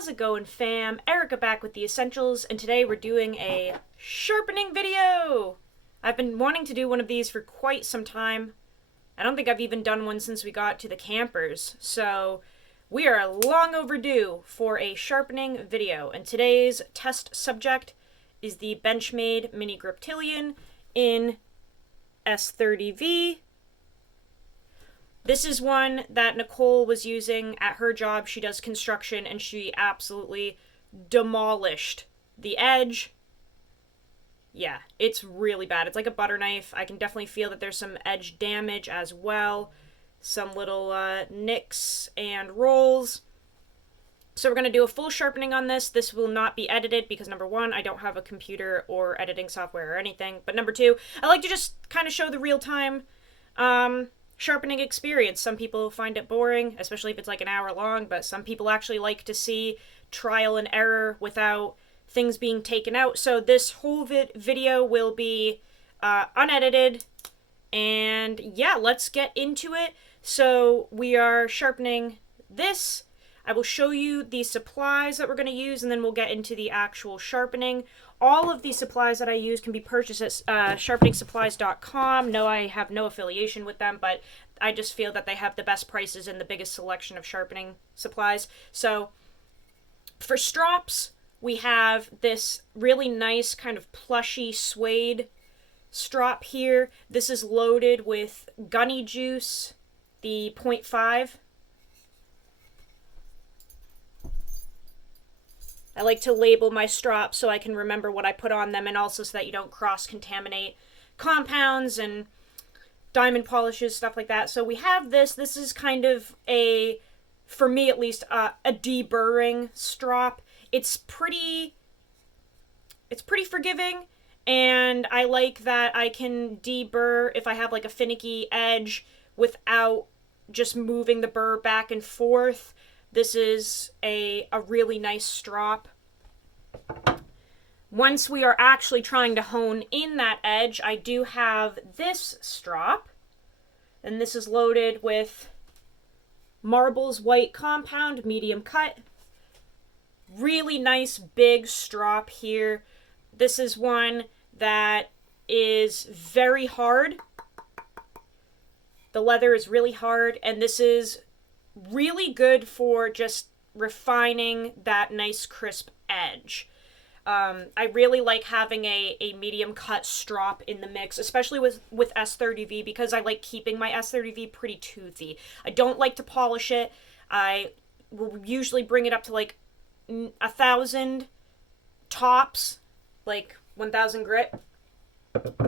How's it going, fam? Erica back with the essentials, and today we're doing a sharpening video! I've been wanting to do one of these for quite some time. I don't think I've even done one since we got to the campers, so we are long overdue for a sharpening video, and today's test subject is the Benchmade Mini Griptilian in S30V. This is one that Nicole was using at her job. She does construction, and she absolutely demolished the edge. Yeah, it's really bad. It's like a butter knife. I can definitely feel that there's some edge damage as well. Some little nicks and rolls. So we're going to do a full sharpening on this. This will not be edited because, number one, I don't have a computer or editing software or anything. But number two, I like to just kind of show the real-time sharpening experience. Some people find it boring, especially if it's like an hour long, but some people actually like to see trial and error without things being taken out. So this whole video will be unedited, and yeah, let's get into it. So we are sharpening this. I will show you the supplies that we're going to use, and then we'll get into the actual sharpening. All of the supplies that I use can be purchased at sharpeningsupplies.com. No, I have no affiliation with them, but I just feel that they have the best prices and the biggest selection of sharpening supplies. So for strops, we have this really nice kind of plushy suede strop here. This is loaded with gunny juice, the 0.5. I like to label my strops so I can remember what I put on them, and also so that you don't cross-contaminate compounds and diamond polishes, stuff like that. So we have this. This is kind of a, for me at least, a deburring strop. It's pretty forgiving, and I like that I can deburr if I have like a finicky edge without just moving the burr back and forth. This is a really nice strop. Once we are actually trying to hone in that edge, I do have this strop. And this is loaded with Marbles White Compound, medium cut. Really nice big strop here. This is one that is very hard. The leather is really hard, and this is really good for just refining that nice crisp edge. I really like having a medium cut strop in the mix, especially with S30V, because I like keeping my S30V pretty toothy. I don't like to polish it. I will usually bring it up to like 1,000 tops, like 1,000 grit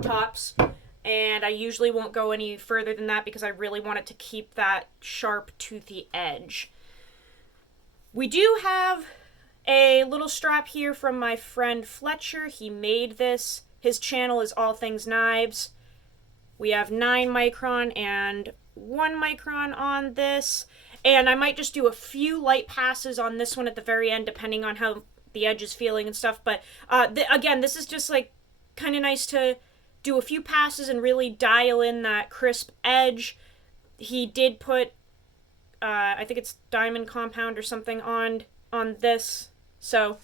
tops. And I usually won't go any further than that because I really want it to keep that sharp, toothy edge. We do have a little strap here from my friend Fletcher. He made this. His channel is All Things Knives. We have 9 micron and 1 micron on this. And I might just do a few light passes on this one at the very end, depending on how the edge is feeling and stuff. But again, this is just like kind of nice to do a few passes and really dial in that crisp edge. He did put, I think it's diamond compound or something on this. So,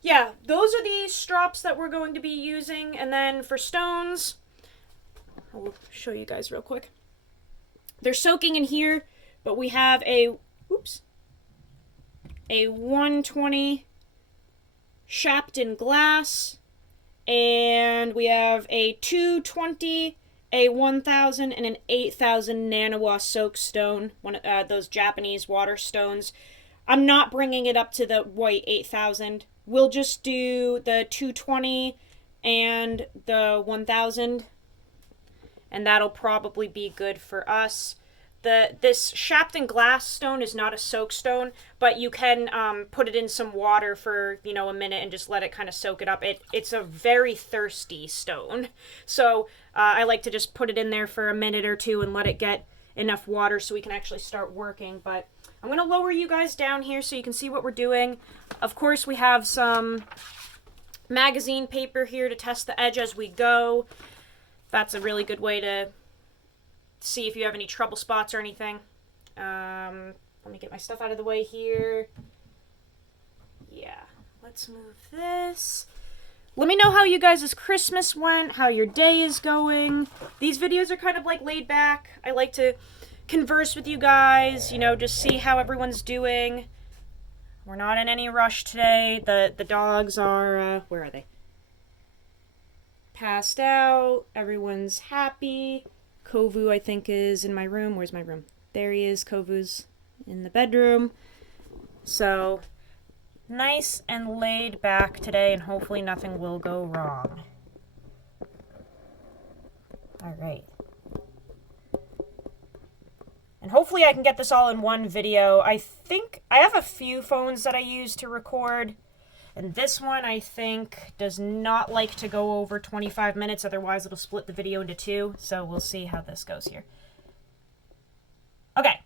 yeah, those are the strops that we're going to be using. And then for stones, I'll show you guys real quick. They're soaking in here, but we have a 120 Shapton glass. And we have a 220, a 1,000, and an 8,000 Nanawa soak stone, one of those Japanese water stones. I'm not bringing it up to the white 8,000. We'll just do the 220 and the 1,000, and that'll probably be good for us. This Shapton glass stone is not a soak stone, but you can put it in some water for, a minute and just let it kind of soak it up. It's a very thirsty stone. So I like to just put it in there for a minute or two and let it get enough water so we can actually start working. But I'm going to lower you guys down here so you can see what we're doing. Of course, we have some magazine paper here to test the edge as we go. That's a really good way to see if you have any trouble spots or anything. Let me get my stuff out of the way here. let's move this. Let me know how you guys' Christmas went, how your day is going. These videos are kind of like laid back. I like to converse with you guys, you know, just see how everyone's doing. We're not in any rush today. The dogs are, where are they? Passed out. Everyone's happy. Kovu, I think, is in my room. Where's my room? There he is. Kovu's in the bedroom. So, nice and laid back today, and hopefully nothing will go wrong. Alright. And hopefully I can get this all in one video. I think I have a few phones that I use to record. And this one, I think, does not like to go over 25 minutes. Otherwise, it'll split the video into two. So we'll see how this goes here. Okay.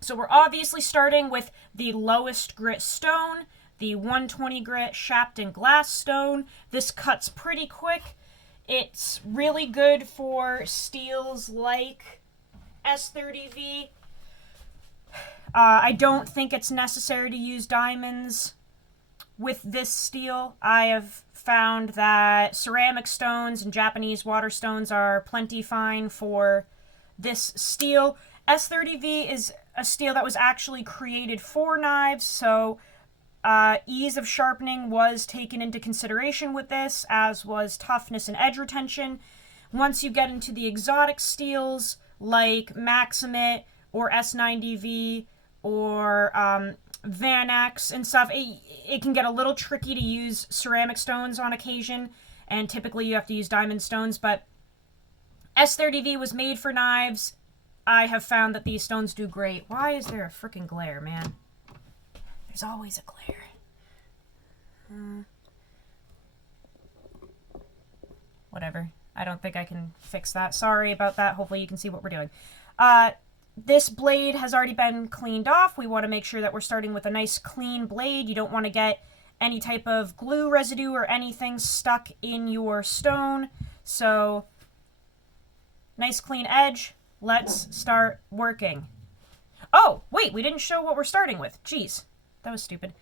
So we're obviously starting with the lowest grit stone. The 120 grit Shaped glass stone. This cuts pretty quick. It's really good for steels like S30V. I don't think it's necessary to use diamonds with this steel. I have found that ceramic stones and Japanese water stones are plenty fine for this steel. S30V is a steel that was actually created for knives, so ease of sharpening was taken into consideration with this, as was toughness and edge retention. Once you get into the exotic steels like Maximate or S90V or Vanax and stuff, it can get a little tricky to use ceramic stones on occasion, and typically you have to use diamond stones, but S30V was made for knives. I have found that these stones do great. Why is there a freaking glare, man? There's always a glare. Whatever. I don't think I can fix that. Sorry about that. Hopefully you can see what we're doing. This blade has already been cleaned off. We want to make sure that we're starting with a nice clean blade. You don't want to get any type of glue residue or anything stuck in your stone. So, nice clean edge. Let's start working. Oh, wait, we didn't show what we're starting with. Jeez, that was stupid.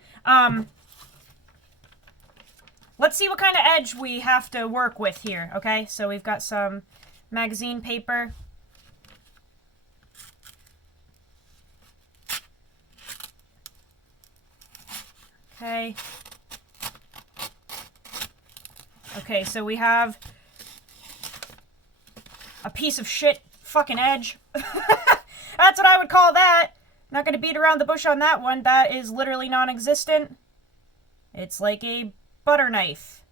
Let's see what kind of edge we have to work with here, okay? So we've got some magazine paper. Okay. Okay, so we have a piece of shit fucking edge. That's what I would call that. Not gonna beat around the bush on that one. That is literally non-existent. It's like a butter knife.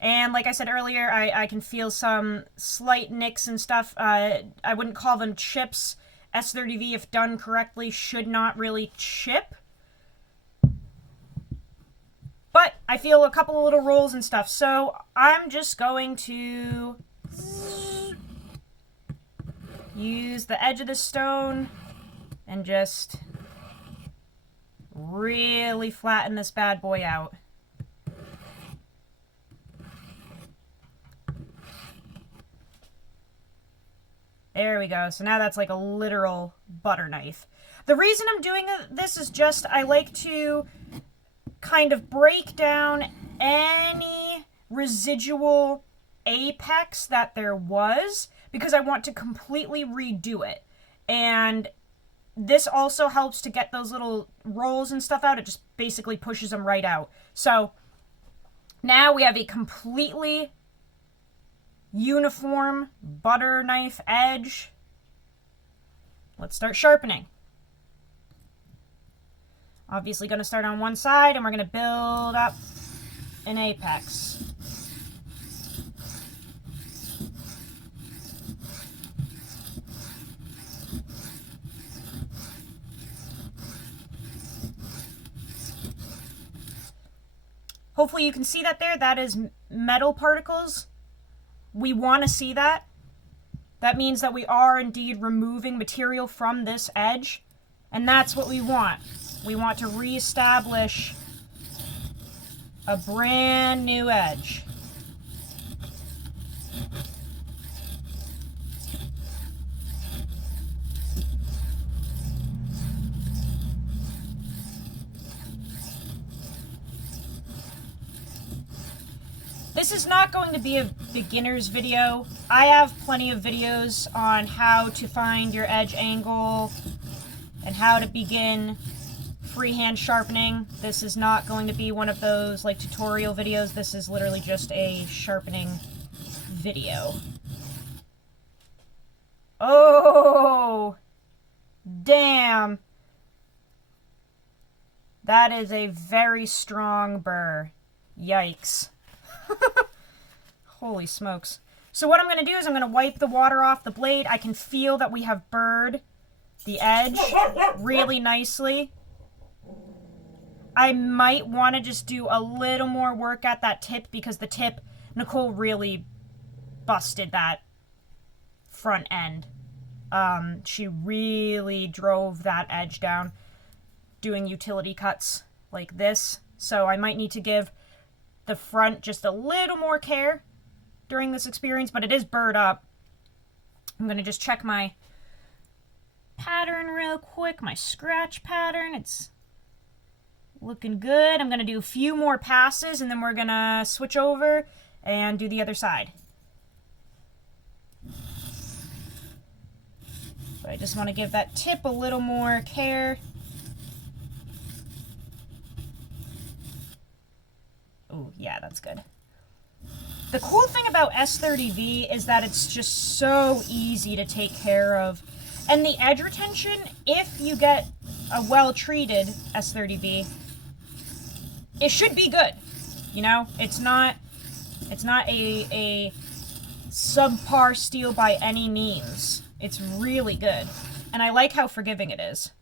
And like I said earlier, I can feel some slight nicks and stuff. I wouldn't call them chips. S30V, if done correctly, should not really chip. But I feel a couple of little rolls and stuff. So I'm just going to use the edge of the stone and just really flatten this bad boy out. There we go. So now that's like a literal butter knife. The reason I'm doing this is just I like to kind of break down any residual apex that there was, because I want to completely redo it. And this also helps to get those little rolls and stuff out. It just basically pushes them right out. So now we have a completely uniform butter knife edge. Let's start sharpening. Obviously going to start on one side, and we're going to build up an apex. Hopefully you can see that there. That is metal particles. We want to see that. That means that we are indeed removing material from this edge, and that's what we want. We want to reestablish a brand new edge. this is not going to be a beginner's video. I have plenty of videos on how to find your edge angle and how to begin freehand sharpening. This is not going to be one of those like tutorial videos. This is literally just a sharpening video. Oh, damn. That is a very strong burr. Yikes. Holy smokes. So what I'm going to do is I'm going to wipe the water off the blade. I can feel that we have burred the edge really nicely. I might want to just do a little more work at that tip because the tip, Nicole really busted that front end. She really drove that edge down doing utility cuts like this. So I might need to give the front just a little more care during this experience, but it is burred up. I'm going to just check my pattern real quick, my scratch pattern. It's looking good. I'm going to do a few more passes and then we're going to switch over and do the other side. But I just want to give that tip a little more care. Oh, yeah, that's good. The cool thing about S30V is that it's just so easy to take care of. And the edge retention, if you get a well-treated S30V, it should be good. You know, it's not a subpar steel by any means. It's really good. And I like how forgiving it is.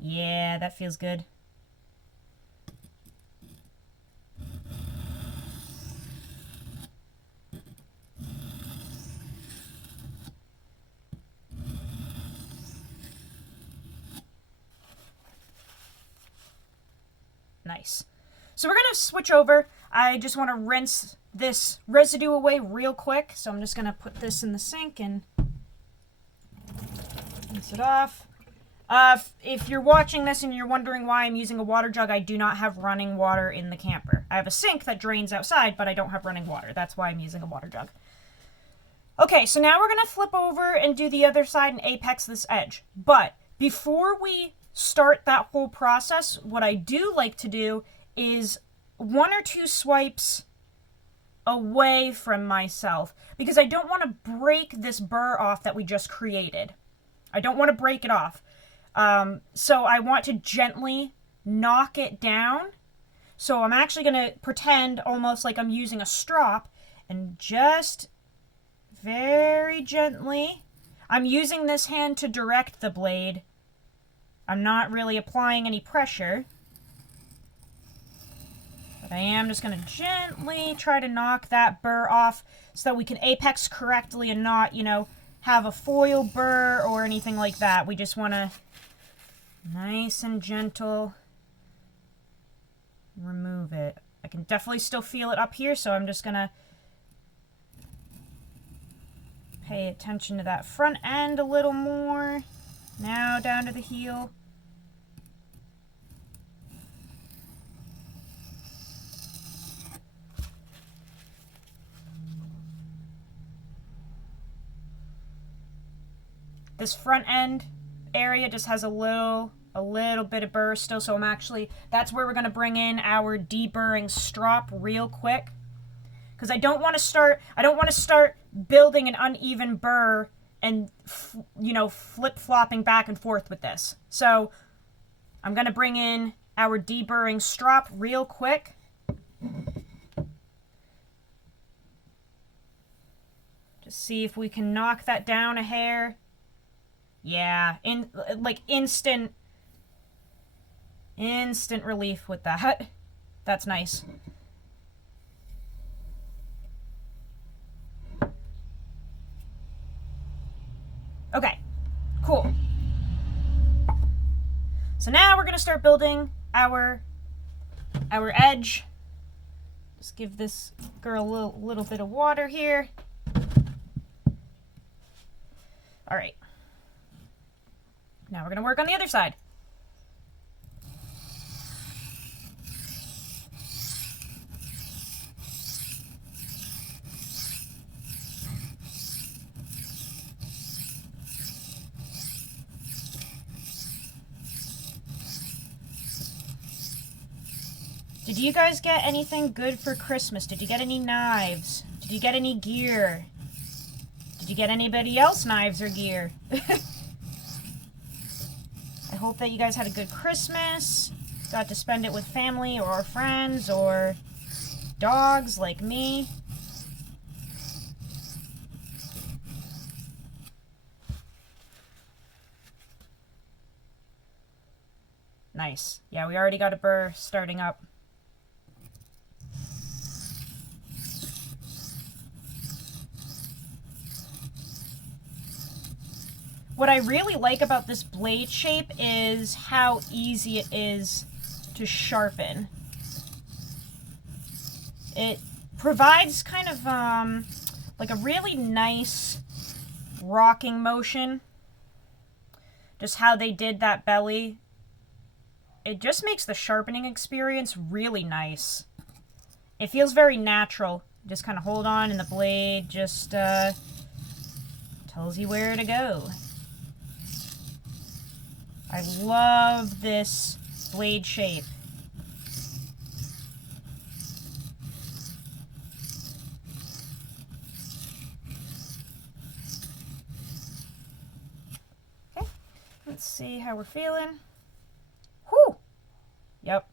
Yeah, that feels good. Nice. So we're going to switch over. I just want to rinse this residue away real quick. So I'm just going to put this in the sink and rinse it off. If you're watching this and you're wondering why I'm using a water jug, I do not have running water in the camper. I have a sink that drains outside, but I don't have running water. That's why I'm using a water jug. Okay, so now we're going to flip over and do the other side and apex this edge. But before we start that whole process, what I do like to do is 1 or 2 swipes away from myself because I don't want to break this burr off that we just created. I don't want to break it off. So I want to gently knock it down. So I'm actually going to pretend almost like I'm using a strop and just very gently. I'm using this hand to direct the blade. I'm not really applying any pressure, but I am just going to gently try to knock that burr off so that we can apex correctly and not, you know, have a foil burr or anything like that. We just want to nice and gentle remove it. I can definitely still feel it up here, so I'm just going to pay attention to that front end a little more. Now down to the heel. This front end area just has a little bit of burr still, so that's where we're going to bring in our deburring strop real quick. Because I don't want to start building an uneven burr and, you know, flip-flopping back and forth with this. So I'm going to bring in our deburring strop real quick. Just see if we can knock that down a hair. Yeah, instant relief with that. That's nice. Okay, cool. So now we're gonna start building our edge. Just give this girl a little bit of water here. All right. Now we're gonna work on the other side. Did you guys get anything good for Christmas? Did you get any knives? Did you get any gear? Did you get anybody else knives or gear? I hope that you guys had a good Christmas. Got to spend it with family or friends or dogs like me. Nice. Yeah, we already got a burr starting up. What I really like about this blade shape is how easy it is to sharpen. It provides kind of like a really nice rocking motion. Just how they did that belly. It just makes the sharpening experience really nice. It feels very natural. Just kind of hold on and the blade just tells you where to go. I love this blade shape. Okay, let's see how we're feeling. Whew! Yep.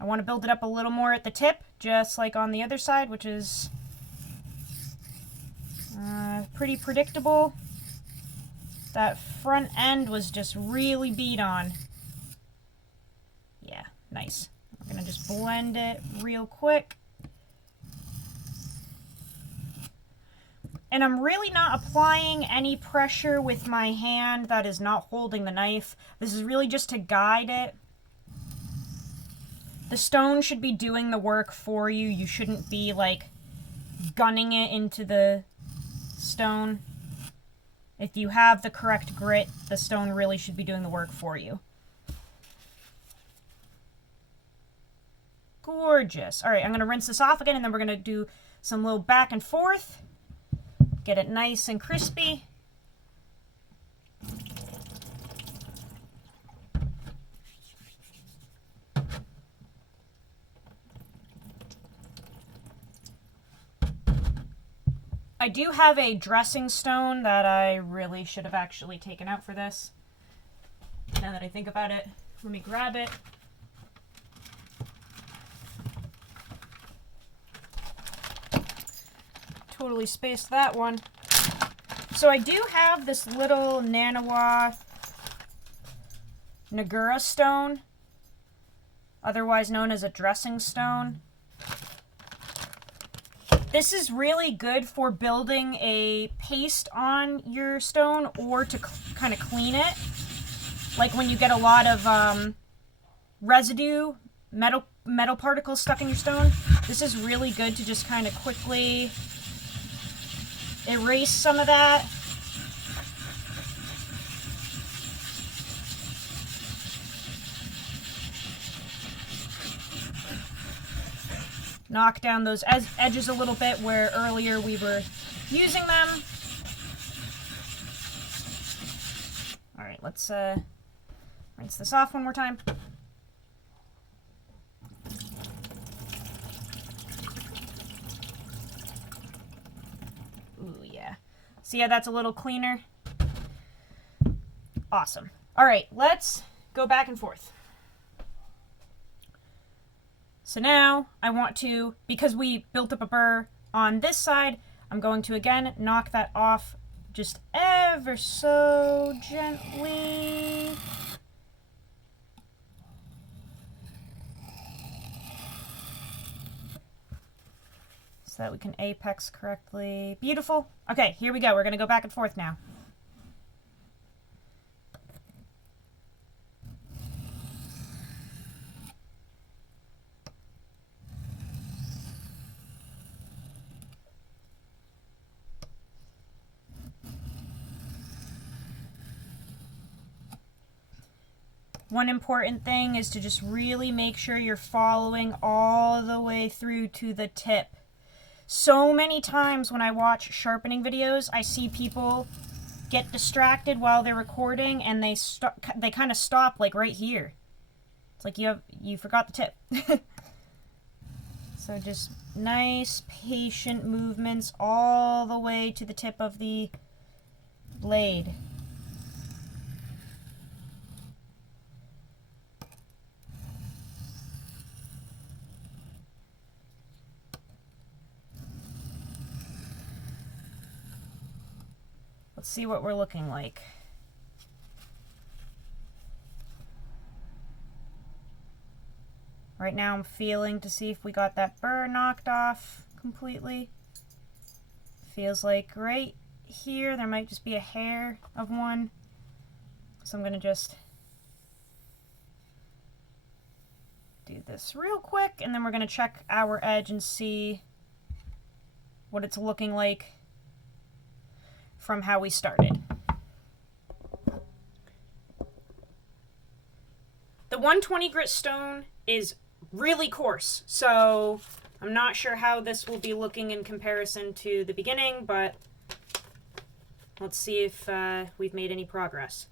I want to build it up a little more at the tip, just like on the other side, which is pretty predictable. That front end was just really beat on. Yeah, nice. We're gonna just blend it real quick. And I'm really not applying any pressure with my hand that is not holding the knife. This is really just to guide it. The stone should be doing the work for you. You shouldn't be like gunning it into the stone. If you have the correct grit, the stone really should be doing the work for you. Gorgeous. All right, I'm going to rinse this off again, and then we're going to do some little back and forth. Get it nice and crispy. I do have a dressing stone that I really should have actually taken out for this. Now that I think about it, let me grab it. Totally spaced that one. So I do have this little Nanawa Nagura stone, otherwise known as a dressing stone. This is really good for building a paste on your stone or to kind of clean it. Like when you get a lot of residue, metal particles stuck in your stone. This is really good to just kind of quickly erase some of that. Knock down those edges a little bit where earlier we were using them. All right, let's rinse this off one more time. Ooh, yeah. See how that's a little cleaner? Awesome. All right, let's go back and forth. So now I want to, because we built up a burr on this side, I'm going to again knock that off just ever so gently. So that we can apex correctly. Beautiful. Okay, here we go. We're going to go back and forth now. One important thing is to just really make sure you're following all the way through to the tip. So many times when I watch sharpening videos, I see people get distracted while they're recording and they kind of stop like right here. It's like you forgot the tip. So just nice, patient movements all the way to the tip of the blade. Let's see what we're looking like. Right now I'm feeling to see if we got that burr knocked off completely. Feels like right here there might just be a hair of one. So I'm going to just do this real quick, and then we're going to check our edge and see what it's looking like from how we started. The 120 grit stone is really coarse, so I'm not sure how this will be looking in comparison to the beginning, but let's see if we've made any progress.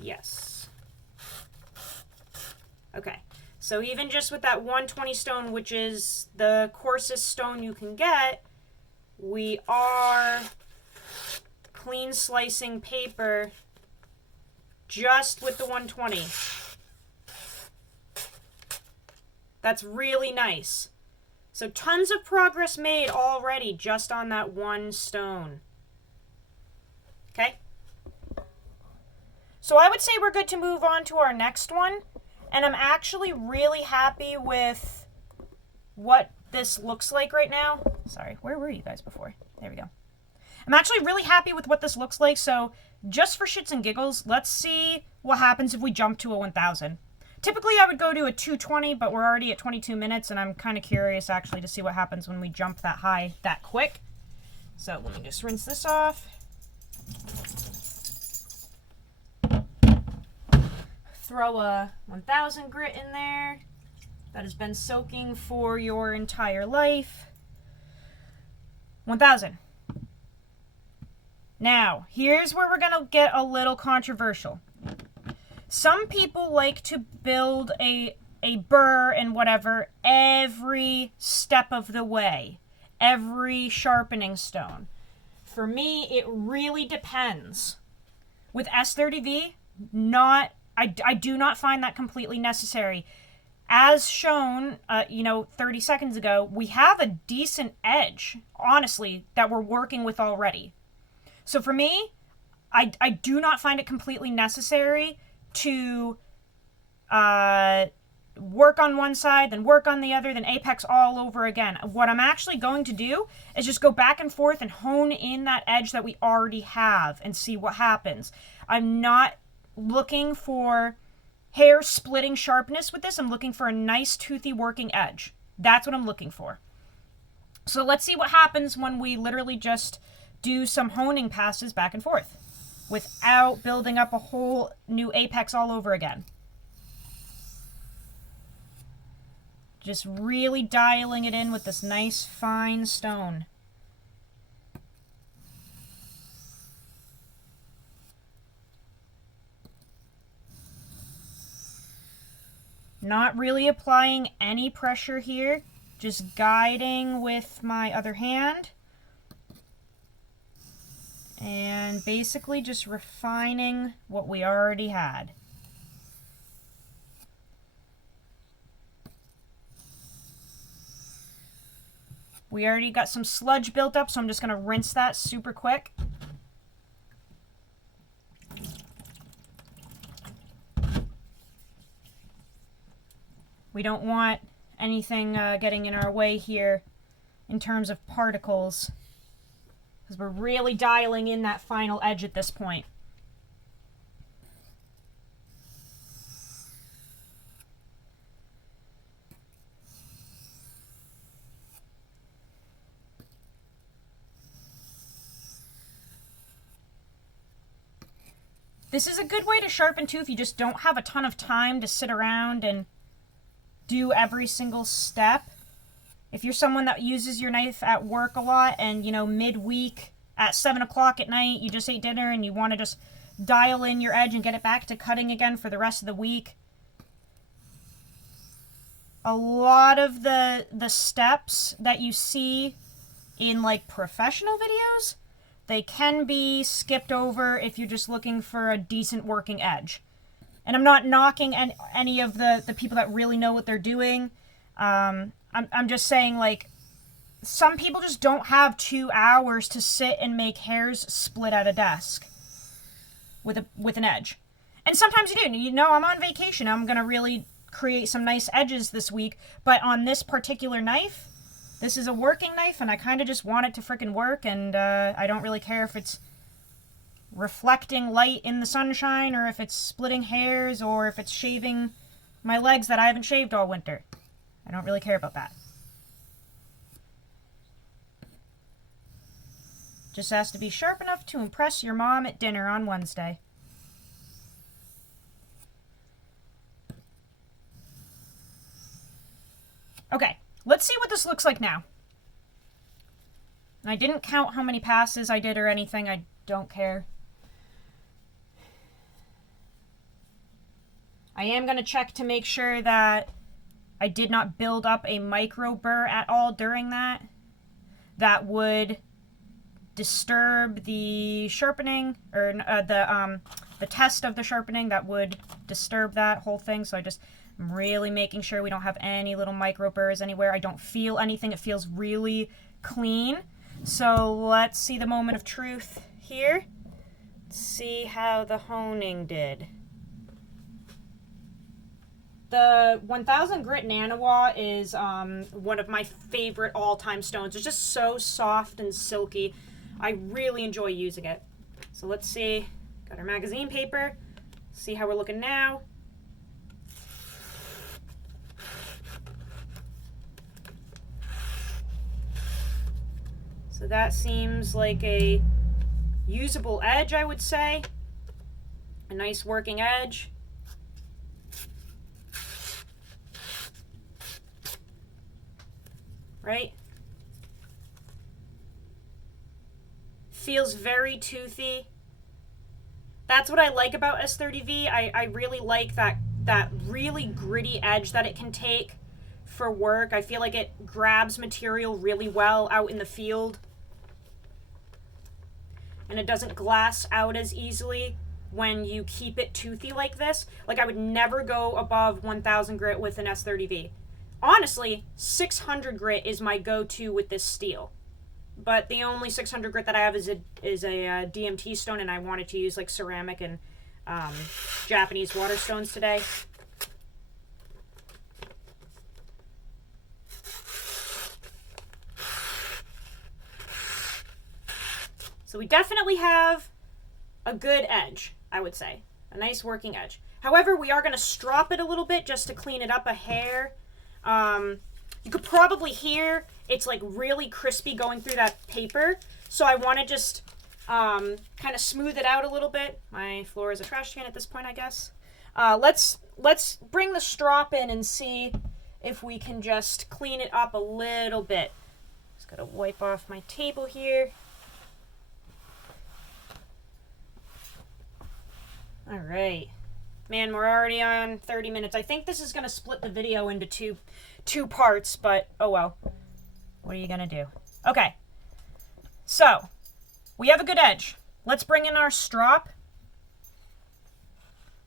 Yes. Okay, so even just with that 120 stone, which is the coarsest stone you can get, we are clean slicing paper just with the 120. That's really nice. So tons of progress made already just on that one stone. Okay? So I would say we're good to move on to our next one. And I'm actually really happy with what this looks like right now. Sorry, where were you guys before? There we go. I'm actually really happy with what this looks like. So just for shits and giggles, let's see what happens if we jump to a 1000. Typically I would go to a 220, but we're already at 22 minutes, and I'm kind of curious actually to see what happens when we jump that high that quick. So let me just rinse this off. Throw a 1000 grit in there that has been soaking for your entire life. 1000. Now, here's where we're going to get a little controversial. Some people like to build a burr and whatever every step of the way, every sharpening stone. For me, it really depends. With S30V, I do not find that completely necessary. As shown, 30 seconds ago, we have a decent edge, honestly, that we're working with already. So for me, I do not find it completely necessary to work on one side, then work on the other, then apex all over again. What I'm actually going to do is just go back and forth and hone in that edge that we already have and see what happens. I'm not looking for hair splitting sharpness with this. I'm looking for a nice toothy working edge. That's what I'm looking for. So let's see what happens when we literally just do some honing passes back and forth without building up a whole new apex all over again. Just really dialing it in with this nice fine stone. Not really applying any pressure here, just guiding with my other hand. And basically just refining what we already had. We already got some sludge built up, so I'm just going to rinse that super quick. We don't want anything getting in our way here in terms of particles, because we're really dialing in that final edge at this point. This is a good way to sharpen too if you just don't have a ton of time to sit around and do every single step. If you're someone that uses your knife at work a lot and, midweek at 7 o'clock at night, you just ate dinner and you want to just dial in your edge and get it back to cutting again for the rest of the week. A lot of the steps that you see in like professional videos, they can be skipped over if you're just looking for a decent working edge. And I'm not knocking any of the people that really know what they're doing. I'm just saying, like, some people just don't have 2 hours to sit and make hairs split at a desk with an edge. And sometimes you do. You know, I'm on vacation. I'm going to really create some nice edges this week. But on this particular knife, this is a working knife, and I kind of just want it to frickin' work. And I don't really care if it's reflecting light in the sunshine, or if it's splitting hairs, or if it's shaving my legs that I haven't shaved all winter. I don't really care about that. Just has to be sharp enough to impress your mom at dinner on Wednesday. Okay, let's see what this looks like now. I didn't count how many passes I did or anything. I don't care. I am going to check to make sure that I did not build up a micro burr at all during that. That would disturb the sharpening, or the test of the sharpening. That would disturb that whole thing. So I'm really making sure we don't have any little micro burrs anywhere. I don't feel anything. It feels really clean. So let's see the moment of truth here. Let's see how the honing did. The 1000 grit Nanawa is one of my favorite all-time stones. It's just so soft and silky. I really enjoy using it. So let's see. Got our magazine paper. See how we're looking now. So that seems like a usable edge, I would say. A nice working edge. Right? Feels very toothy. That's what I like about S30V. I really like that really gritty edge that it can take for work. I feel like it grabs material really well out in the field. And it doesn't glass out as easily when you keep it toothy like this. Like, I would never go above 1000 grit with an S30V. Honestly, 600 grit is my go-to with this steel. But the only 600 grit that I have is a DMT stone, and I wanted to use like ceramic and Japanese water stones today. So we definitely have a good edge, I would say. A nice working edge. However, we are going to strop it a little bit just to clean it up a hair. You could probably hear it's like really crispy going through that paper. So I want to just kind of smooth it out a little bit. My floor is a trash can at this point, I guess. Let's bring the strop in and see if we can just clean it up a little bit. Just gotta wipe off my table here. All right. Man, we're already on 30 minutes. I think this is going to split the video into two parts, but oh well. What are you going to do? Okay. So, we have a good edge. Let's bring in our strop.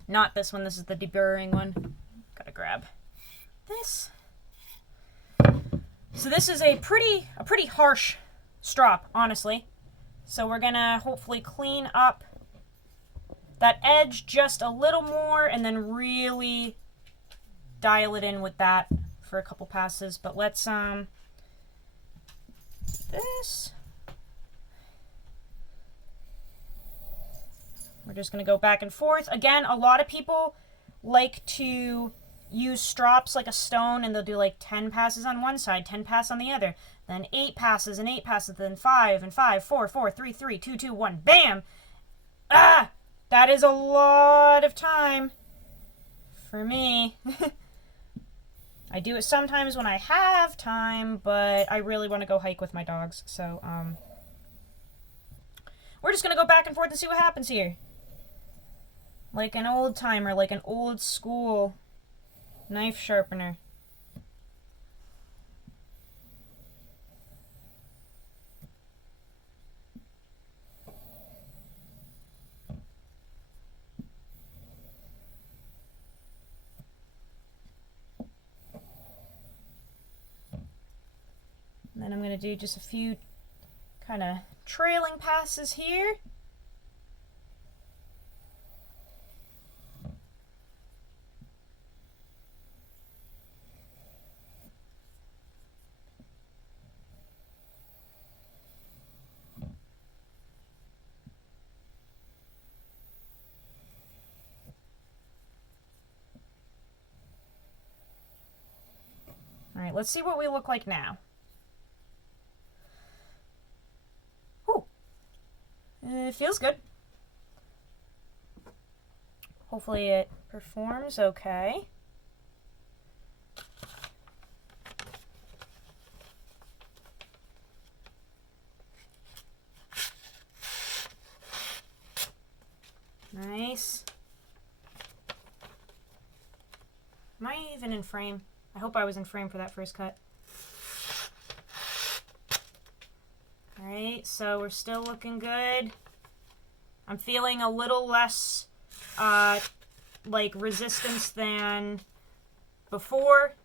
Not this one. This is the deburring one. Gotta grab this. So this is a pretty harsh strop, honestly. So we're going to hopefully clean up that edge just a little more, and then really dial it in with that for a couple passes. But let's do this. We're just going to go back and forth. Again, a lot of people like to use strops like a stone, and they'll do like 10 passes on one side, 10 passes on the other, then 8 passes and 8 passes, then 5 and 5, 4, 4, 3, 3, 2, 2, 1, bam! Ah! That is a lot of time for me. I do it sometimes when I have time, but I really want to go hike with my dogs. So, we're just going to go back and forth and see what happens here. Like an old timer, like an old school knife sharpener. And then I'm going to do just a few kind of trailing passes here. All right, let's see what we look like now. Ooh, it feels good. Hopefully it performs okay. Nice. Am I even in frame? I hope I was in frame for that first cut. Alright, so we're still looking good. I'm feeling a little less like resistance than before.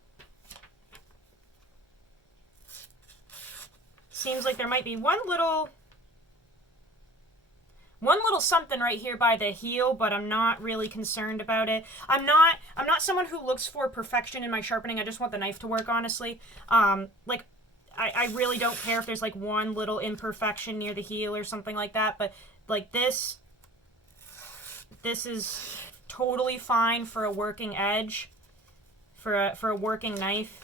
Seems like there might be one little something right here by the heel, but I'm not really concerned about it. I'm not someone who looks for perfection in my sharpening. I just want the knife to work, honestly. Like I really don't care if there's like one little imperfection near the heel or something like that, but like this is totally fine for a working edge, for a working knife.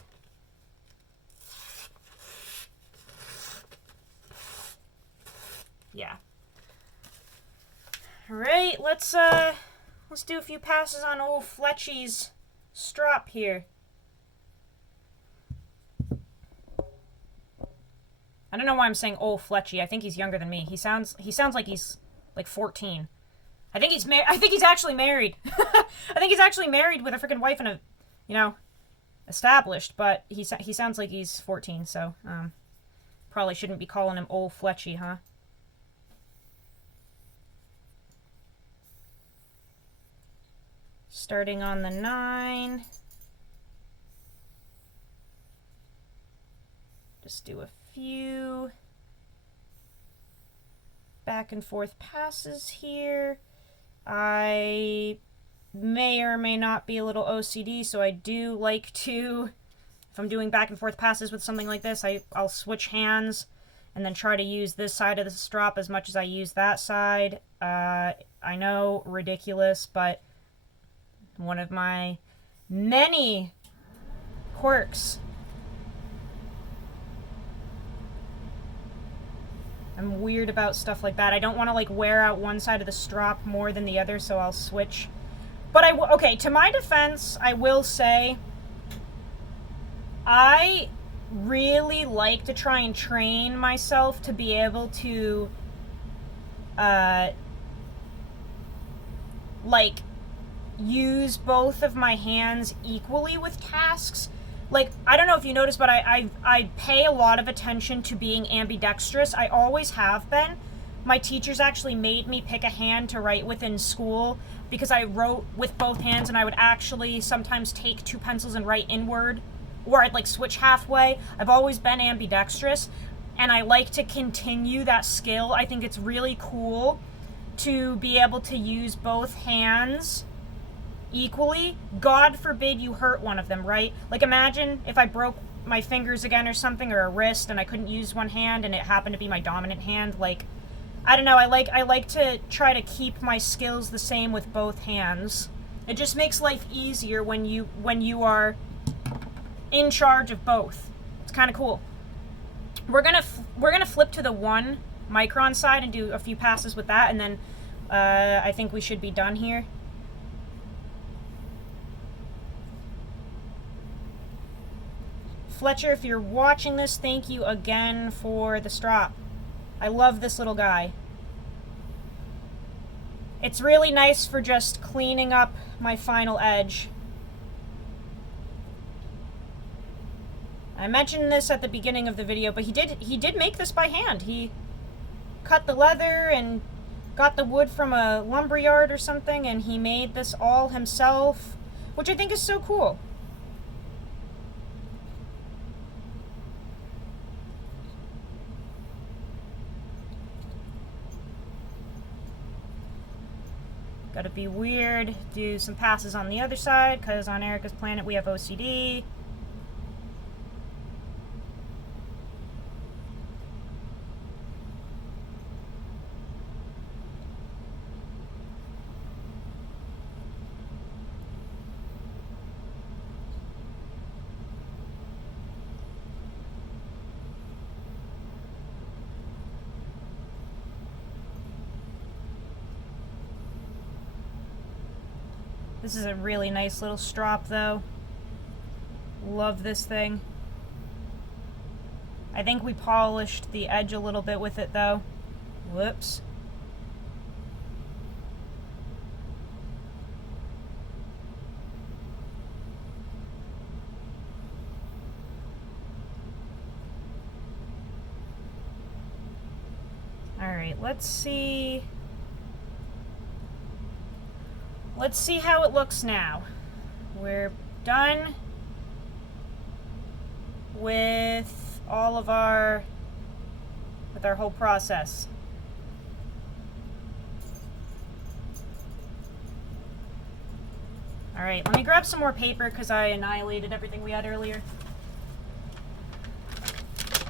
Yeah. Alright, let's do a few passes on old Fletchy's strop here. I don't know why I'm saying old Fletchy. I think he's younger than me. He sounds like he's like 14. I think he's actually married. I think he's actually married with a freaking wife and a, you know, established, but he sounds like he's 14, so probably shouldn't be calling him old Fletchy, huh? Starting on the 9. Just do a few back and forth passes here. I may or may not be a little OCD, so I do like to, if I'm doing back and forth passes with something like this, I'll switch hands and then try to use this side of the strop as much as I use that side. I know, ridiculous, but one of my many quirks. I'm weird about stuff like that. I don't want to like wear out one side of the strop more than the other, so I'll switch. But okay, to my defense, I will say I really like to try and train myself to be able to like use both of my hands equally with tasks. Like, I don't know if you noticed, but I pay a lot of attention to being ambidextrous. I always have been. My teachers actually made me pick a hand to write with in school because I wrote with both hands, and I would actually sometimes take 2 pencils and write inward, or I'd like switch halfway. I've always been ambidextrous, and I like to continue that skill. I think it's really cool to be able to use both hands equally. God forbid you hurt one of them, right? Like, imagine if I broke my fingers again or something, or a wrist, and I couldn't use one hand and it happened to be my dominant hand. Like, I don't know, I like to try to keep my skills the same with both hands. It just makes life easier when you are in charge of both. It's kind of cool. We're gonna flip to the 1 micron side and do a few passes with that, and then I think we should be done here. Fletcher, if you're watching this, thank you again for the strop. I love this little guy. It's really nice for just cleaning up my final edge. I mentioned this at the beginning of the video, but he did make this by hand. He cut the leather and got the wood from a lumberyard or something, and he made this all himself, which I think is so cool. Gotta be weird, do some passes on the other side, because on Erica's planet we have OCD. This is a really nice little strop, though. Love this thing. I think we polished the edge a little bit with it, though. Whoops. Alright, let's see. Let's see how it looks now. We're done with all of our whole process. All right, let me grab some more paper because I annihilated everything we had earlier.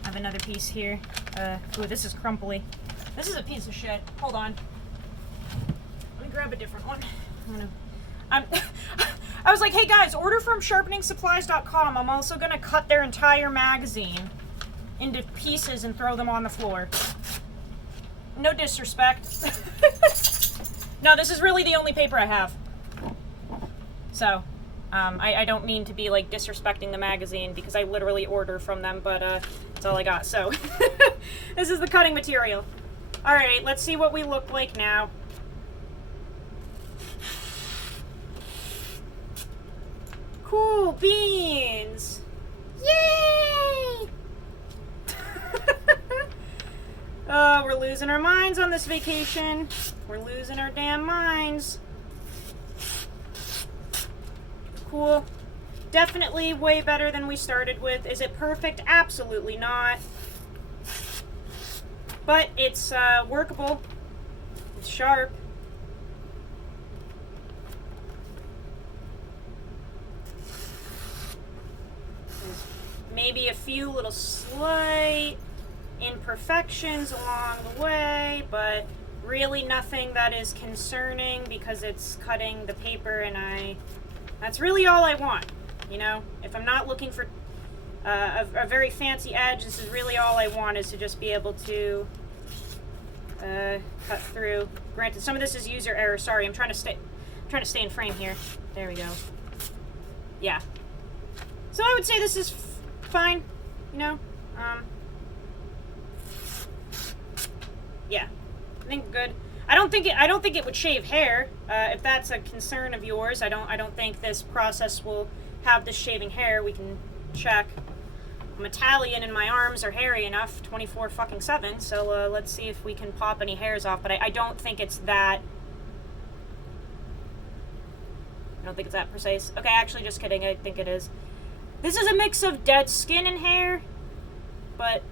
I have another piece here. Ooh, this is crumply. This is a piece of shit. Hold on. Let me grab a different one. I was like, hey guys, order from sharpeningsupplies.com. I'm also gonna cut their entire magazine into pieces and throw them on the floor. No disrespect. No, this is really the only paper I have. So, I don't mean to be like disrespecting the magazine because I literally order from them, but that's all I got. So, this is the cutting material. All right, let's see what we look like now. Cool beans! Yay! We're losing our minds on this vacation. We're losing our damn minds. Cool. Definitely way better than we started with. Is it perfect? Absolutely not. But it's workable. It's sharp. Maybe a few little slight imperfections along the way, but really nothing that is concerning because it's cutting the paper, and that's really all I want, you know? If I'm not looking for a very fancy edge, this is really all I want, is to just be able to cut through. Granted, some of this is user error. Sorry, I'm trying to stay in frame here. There we go. Yeah. So I would say this is fine, you know. Yeah, I think good. I don't think it would shave hair. If that's a concern of yours, I don't think this process will have this shaving hair. We can check. I'm Italian and my arms are hairy enough 24/7. So let's see if we can pop any hairs off. But I don't think it's that. I don't think it's that precise. Okay, actually, just kidding. I think it is. This is a mix of dead skin and hair, but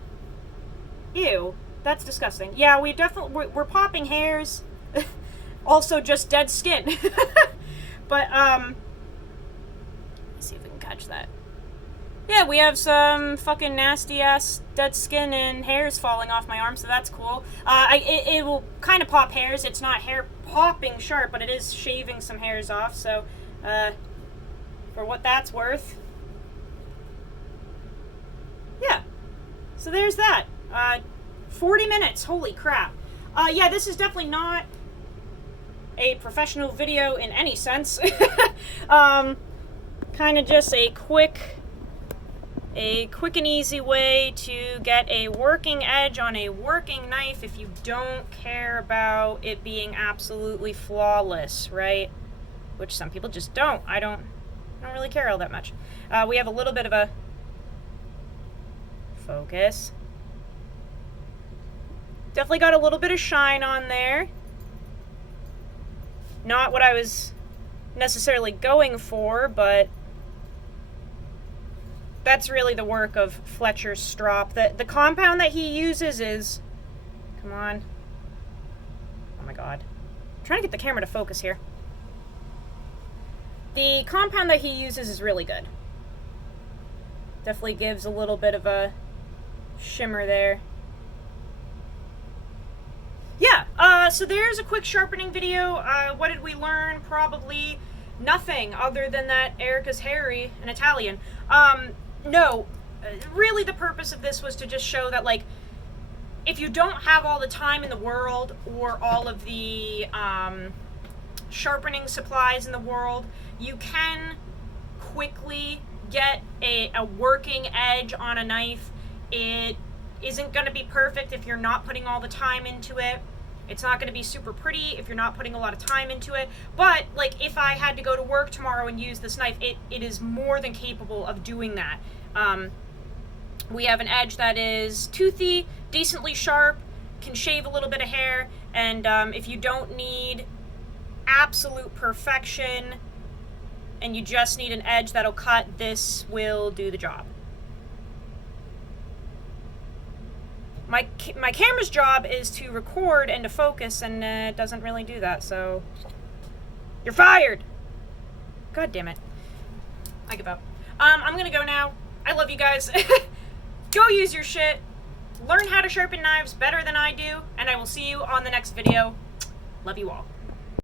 ew, that's disgusting. Yeah, we're popping hairs, also just dead skin. But let's see if we can catch that. Yeah, we have some fucking nasty ass dead skin and hairs falling off my arm, so that's cool. It will kind of pop hairs. It's not hair popping sharp, but it is shaving some hairs off. So, for what that's worth. Yeah, so there's that. 40 minutes, holy crap. Yeah, this is definitely not a professional video in any sense. Kind of just a quick A quick and easy way to get a working edge on a working knife if you don't care about it being absolutely flawless, right? Which some people just don't. I don't really care all that much. We have a little bit of a focus. Definitely got a little bit of shine on there. Not what I was necessarily going for, but that's really the work of Fletcher's Strop. The compound that he uses is... Come on. Oh my god. I'm trying to get the camera to focus here. The compound that he uses is really good. Definitely gives a little bit of a shimmer there. Yeah, so there's a quick sharpening video. What did we learn? Probably nothing other than that Erica's hairy in Italian. No, really the purpose of this was to just show that, like, if you don't have all the time in the world or all of the sharpening supplies in the world, you can quickly get a working edge on a knife. It isn't going to be perfect if you're not putting all the time into it. It's not going to be super pretty if you're not putting a lot of time into it. But, like, if I had to go to work tomorrow and use this knife, it is more than capable of doing that. We have an edge that is toothy, decently sharp, can shave a little bit of hair, and if you don't need absolute perfection and you just need an edge that'll cut, this will do the job. My camera's job is to record and to focus, and it doesn't really do that, so... You're fired! God damn it. I give up. I'm gonna go now. I love you guys. Go use your shit. Learn how to sharpen knives better than I do, and I will see you on the next video. Love you all.